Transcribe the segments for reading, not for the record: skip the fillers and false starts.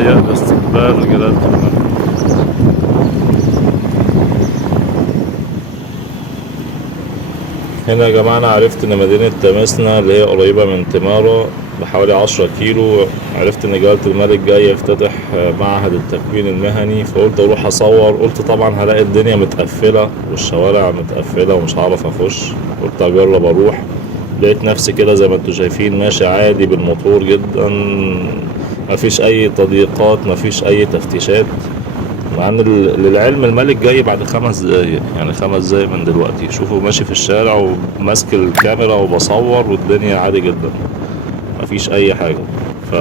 المتهيأ لاستقبال جلالة الملك. هنا يا جماعة أنا عرفت إن مدينة تمسنا اللي هي قريبة من تمارا بحوالي 10 كيلو، عرفت إن جلالة الملك جاي يفتتح معهد التكوين المهني، فقلت أروح أصور. قلت طبعا هلاقي الدنيا متقفلة والشوارع متقفلة ومش هعرف أخش، قلت أجرب أروح. لقيت نفسي كده زي ما انتوا شايفين ماشي عادي بالموتور جدا، مفيش أي تضييقات، مفيش أي تفتيشات. مع ان للعلم الملك جاي بعد 5 دقايق، يعني 5 دقايق من دلوقتي. شوفوا ماشي في الشارع وماسك الكاميرا وبصور والدنيا عادي جدا، مفيش اي حاجة. ف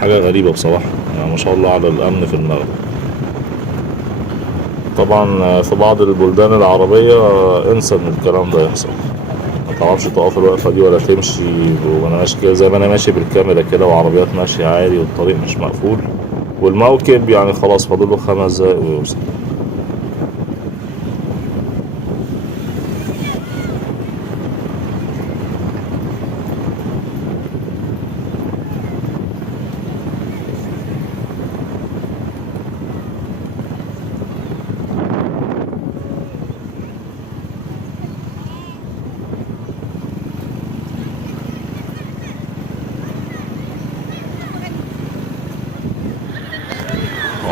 حاجة غريبة بصراحة، يعني ما شاء الله على الامن في المغرب. طبعا في بعض البلدان العربية انسى ان الكلام ده يحصل، ما تعرفش تقف الوقفة دي ولا تمشي وانا ماشي كده زي ما انا ماشي بالكاميرا كده، وعربيات ماشية عادي والطريق مش مقفول، والموكب يعني خلاص فاضله 5 دقايق ويوصل.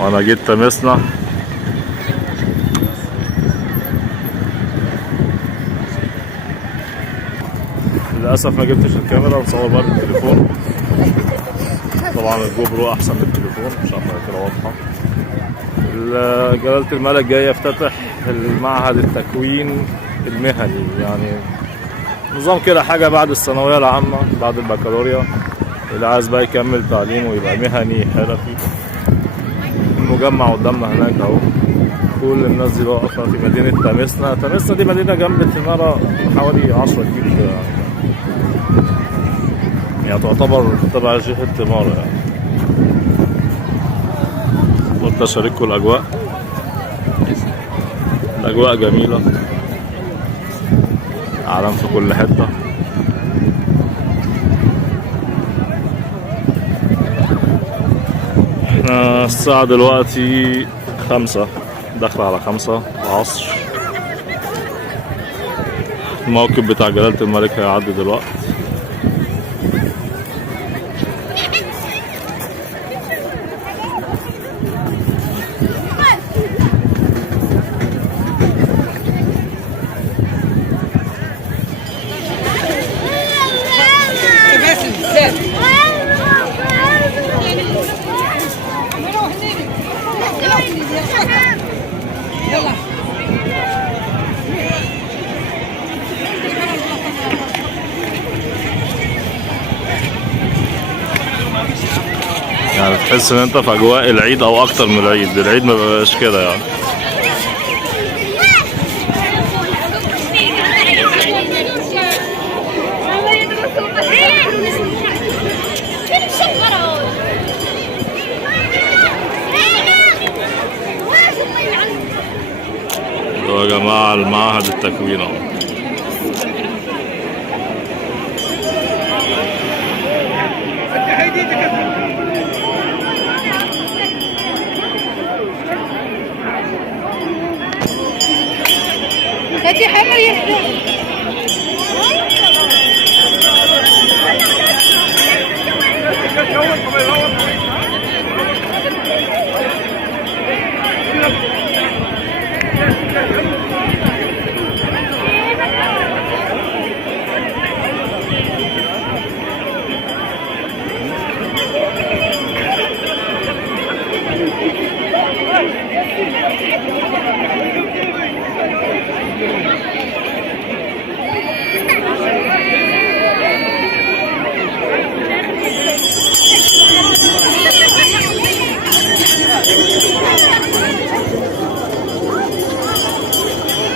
وانا جيت تمسنا للاسف ما جبتش الكاميرا وصور بقى بالتليفون. طبعا الجو برو احسن من التليفون، مش عارف كده واضحه. جلالة الملك جاي يفتتح المعهد التكوين المهني، يعني نظام كده حاجه بعد الثانويه العامه، بعد البكالوريا، اللي عايز بقى يكمل تعليمه ويبقى مهني حرفي. المجمع قدامنا هناك اهو، كل الناس دي واقفه في مدينه تمسنا. تمسنا دي مدينه جنب تمارا حوالي 10 كيلو كده، يعني تعتبر تبع جهه تمارا يعني. قلت اشارككم الاجواء، الاجواء جميله، اعلام في كل حته. احنا الساعة دلوقتي 5، داخلة على 5 العصر. الموكب بتاع جلالة الملك هيعدي دلوقتي. يعني تحس ان انت في اجواء العيد او اكتر من العيد. العيد ما بقاش كده يعني. يا جماعة المعهد التكوين اهو. هاتي حاجة يحلو.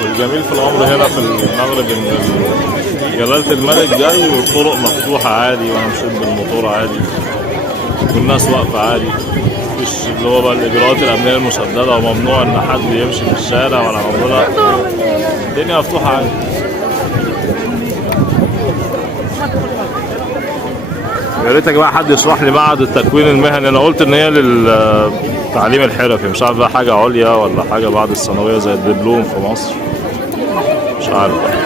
الجميل في الامر هنا في المغرب ان جلالة الملك جاي والطرق مفتوحة عادي، وانا مشيت بالموتور عادي والناس واقفة عادي، مفيش اللي هو بقى الاجراءات الامنية المشددة وممنوع ان حد يمشي في الشارع ولا ممنوع. الدنيا مفتوحة عادي. يا ريت يا جماعه حد يشرح لي معهد التكوين المهني. انا قلت ان هي للتعليم الحرفي، مش عارف بقى حاجه عليا ولا حاجه بعد الثانويه زي الدبلوم في مصر، مش عارف بقى.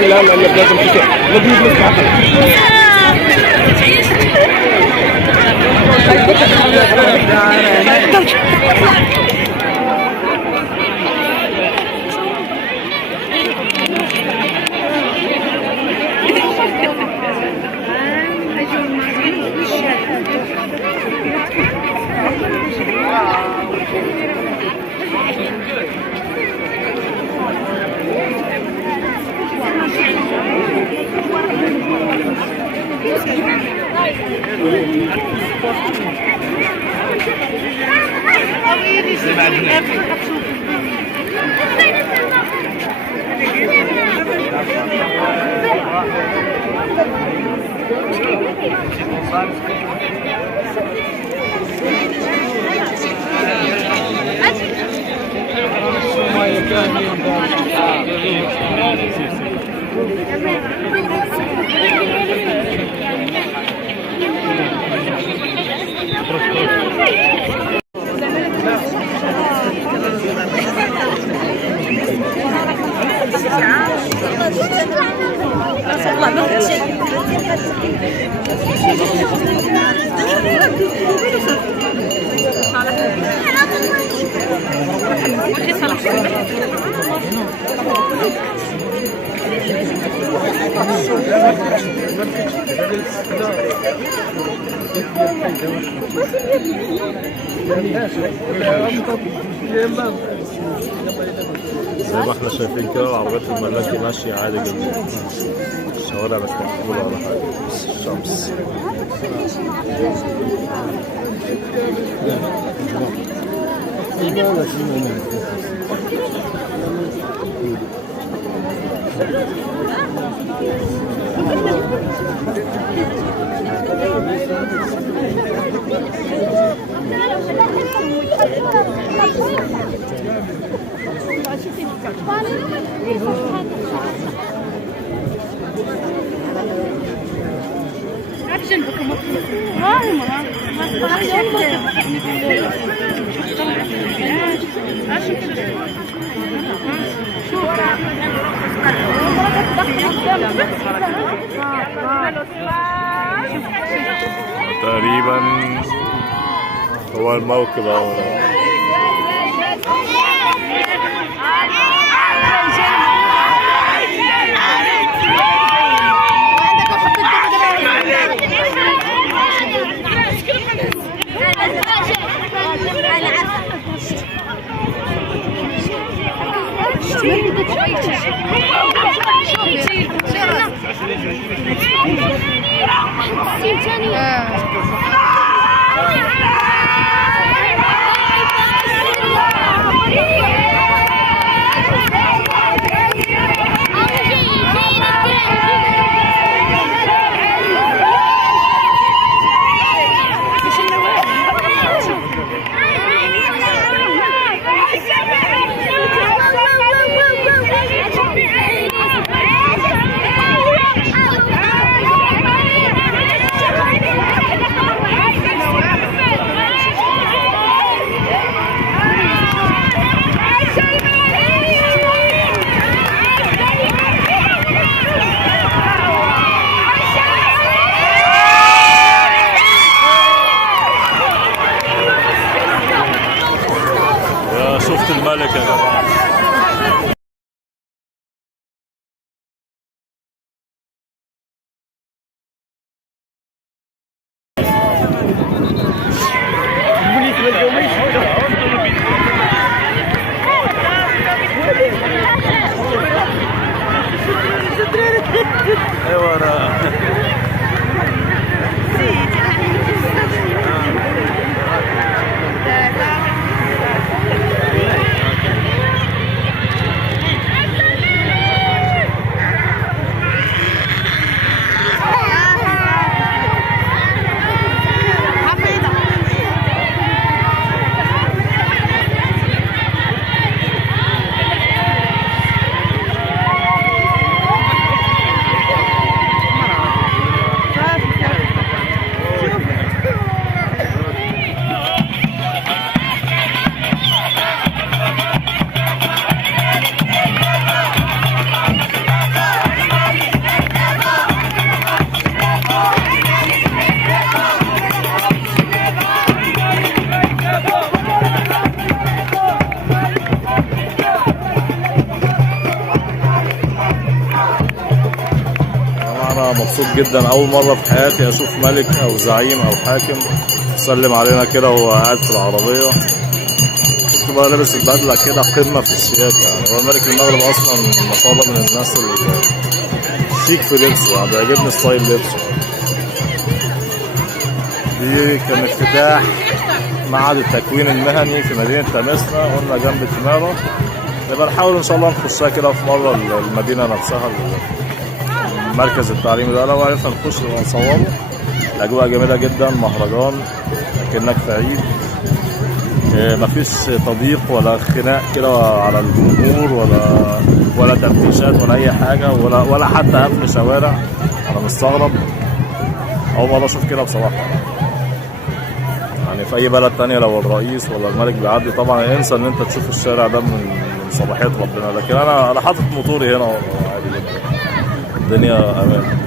لا لازم زي ما احنا شايفين كده العربيات الملاكي ماشية عادي جدا، الشوارع مش مقفولة ولا حاجة، بس الشمس. تقريبا هو الموكب اهو. شفت الملك يا جماعة. مبسوط جدا، اول مره في حياتي اشوف ملك او زعيم او حاكم يسلم علينا كده وهو قاعد في العربيه. كنت بقى لابس البدله كده قمه في الشياكه يعني. هو ملك المغرب اصلا ما شاء الله من الناس الشيك في لبسه يعني، بيعجبني ستايل لبسه. دي كان افتتاح معهد التكوين المهني في مدينه تمسنا، قلنا جنب تمارا. نبقى نحاول ان شاء الله نخشها كده في مره المدينه نفسها، المركز التعليمي ده لو عرفنا نخش ونصوره. الاجواء جميله جدا، مهرجان كأنك في عيد. مفيش تضييق ولا خناق كده على الجمهور ولا تفتيشات ولا اي حاجه ولا حتى قفل شوارع. انا مستغرب اول مره اشوف كده بصراحه يعني. في اي بلد تانية لو الرئيس ولا الملك بيعدي طبعا انسى ان انت تشوف الشارع ده من صباحيه ربنا، لكن انا حاطط موتوري هنا عادي جدا، الدنيا امان.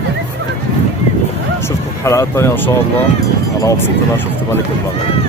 اشوفكم في حلقات تانية ان شاء الله. انا مبسوط ان انا شفت ملك المغرب.